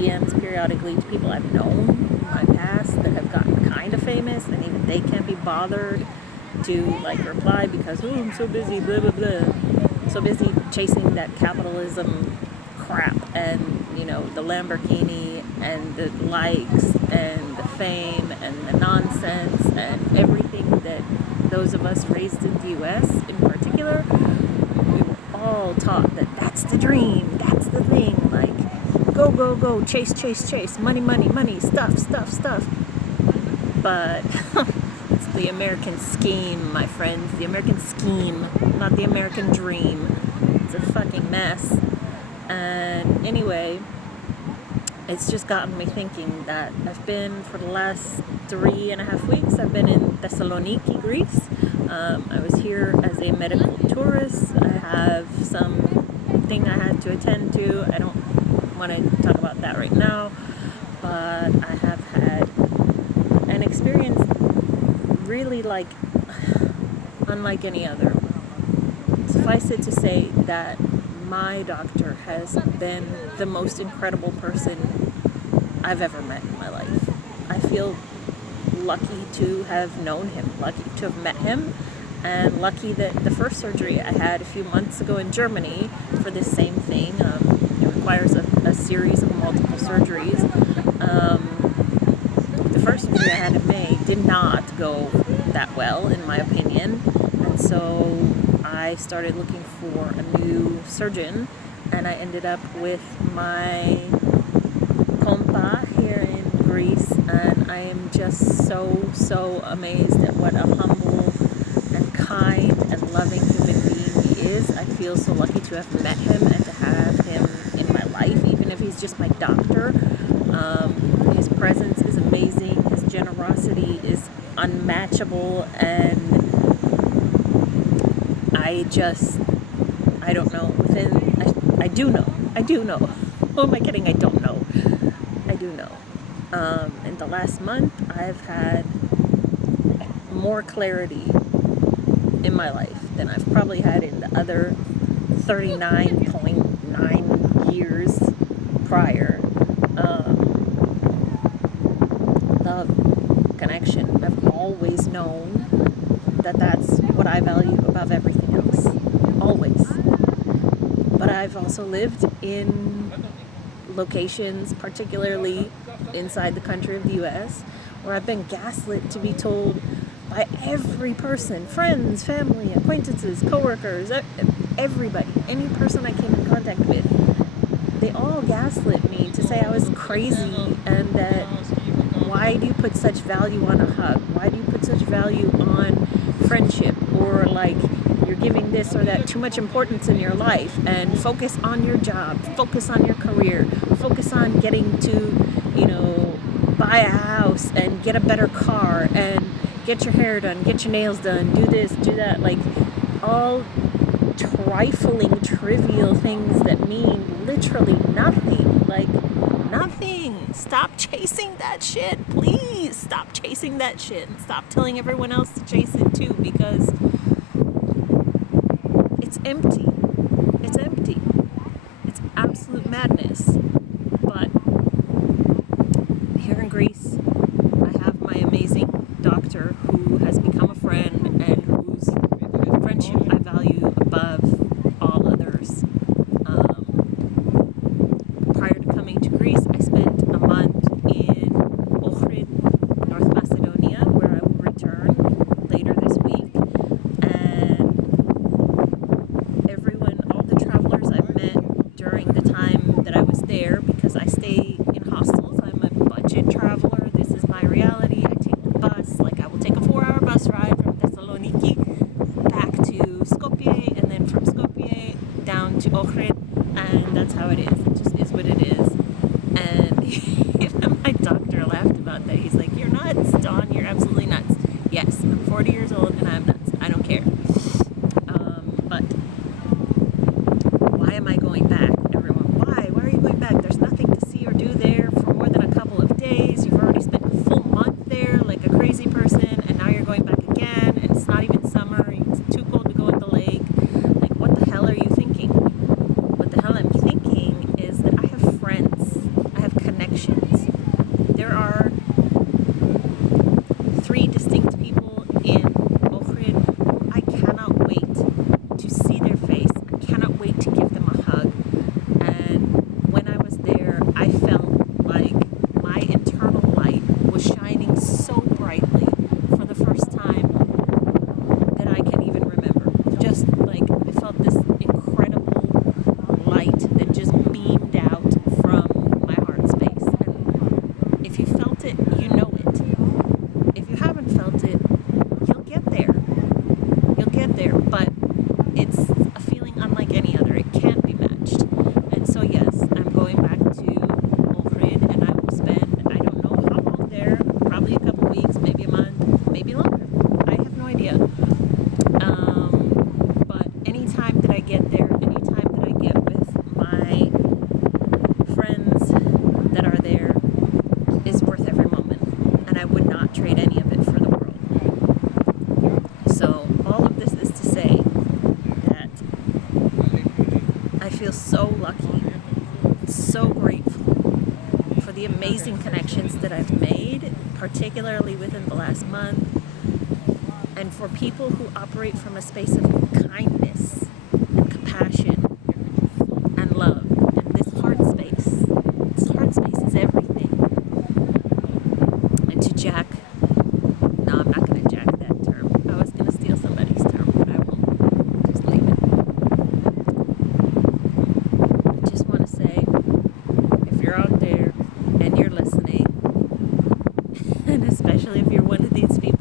DMs periodically to people I've known in my past that have gotten kind of famous, and even they can't be bothered to like reply because, oh, I'm so busy, blah, blah, blah. So busy chasing that capitalism crap and, you know, the Lamborghini and the likes and the fame and the nonsense and everything that those of us raised in the US in particular, we were all taught that that's the dream, that's the thing, like go, go, go, chase, chase, chase, money, money, money, stuff, stuff, stuff. But it's the American scheme, my friends, the American scheme, not the American dream. It's a fucking mess. And anyway, it's just gotten me thinking that I've been, for the last 3.5 weeks, I've been in Thessaloniki, Greece. I was here as a medical tourist. I have something I had to attend to. I don't want to talk about that right now, but I have had an experience really like unlike any other. Suffice it to say that my doctor has been the most incredible person I've ever met in my life. I feel lucky to have known him, lucky to have met him, and lucky that the first surgery I had a few months ago in Germany for this same thing, it requires a series of multiple surgeries. The first surgery I had in May did not go that well, in my opinion, and so I started looking for a new surgeon, and I ended up with my compa here in Greece, and I am just so amazed at what a humble and kind and loving human being he is. I feel so lucky to have met him and to have him in my life, even if he's just my doctor. His presence is amazing, his generosity is unmatchable, and I don't know. I do know. Who am I kidding? I don't know. I do know. In the last month, I've had more clarity in my life than I've probably had in the other 39.9 years prior. Love, connection. I've always known that that's what I value above everything else. Always. But I've also lived in locations, particularly inside the country of the US, where I've been gaslit to be told by every person, friends, family, acquaintances, coworkers, everybody, any person I came in contact with, they all gaslit me to say I was crazy and that why do you put such value on a hug? Why do you put such value on friendship? Or like you're giving this or that too much importance in your life, and focus on your job, focus on your career, focus on getting to, you know, buy a house and get a better car and get your hair done, get your nails done, do this, do that, like all trifling, trivial things that mean literally nothing, like nothing. Stop chasing that shit, please. Stop chasing that shit and stop telling everyone else to chase it too, because it's empty. It's empty. It's absolute madness. But here in Greece, I have my amazing doctor who has become a friend and whose friendship I value above all others. Prior to coming to Greece, I spent a month in Ohrid, North Macedonia, where I will return later this week. And all the travelers I've met during the time that I was there, because I stay in hostels, I'm a budget traveler, this is my reality. I take the bus, like I will take a 4-hour bus ride from Thessaloniki back to Skopje, and then from Skopje down to Ohrid, and that's how it is. It just is what it is. And even my doctor laughed about that. He's like, "You're nuts, Dawn. You're absolutely nuts." Yes, I'm 40 years old and I'm nuts. I don't care. But why am I going back, everyone? Why? Why are you going back? There's nothing to see or do there for more than a couple of days. You've already spent a full month there like a crazy person, and now you're going back again, and it's not even summer. It's too cold to go in the lake. Like, what the hell are you thinking? What the hell I'm thinking is that I have friends. I have connections. connections. There are three distinct people in Ohrid. I cannot wait to see their face. I cannot wait to give them a hug. And when I was there, I felt like my internal light was shining so brightly for the first time that I can even remember. Just like I felt this incredible light that just beamed out from my heart space. And if you felt it, you know it. If you haven't felt it, you'll get there. You'll get there, but it's a feeling unlike any other. It can't be matched. And so yes, I'm going back to Ohrid, and I will spend, I don't know how long there, probably a couple weeks, maybe a month, maybe longer. I have no idea. But anytime that I get there, anytime that I get with my friends that are there is worth every moment. And I would not trade any of it for the world. So all of this is to say that I feel so lucky, so grateful for the amazing connections that I've made, particularly within the last month, and for people who operate from a space of kindness and compassion and love. And this heart space is everything. And to Jack, no, I'm not going to jack that term. I was going to steal somebody's term, but I won't. Just leave it. I just want to say, if you're out there and you're listening, and especially if you're one of these people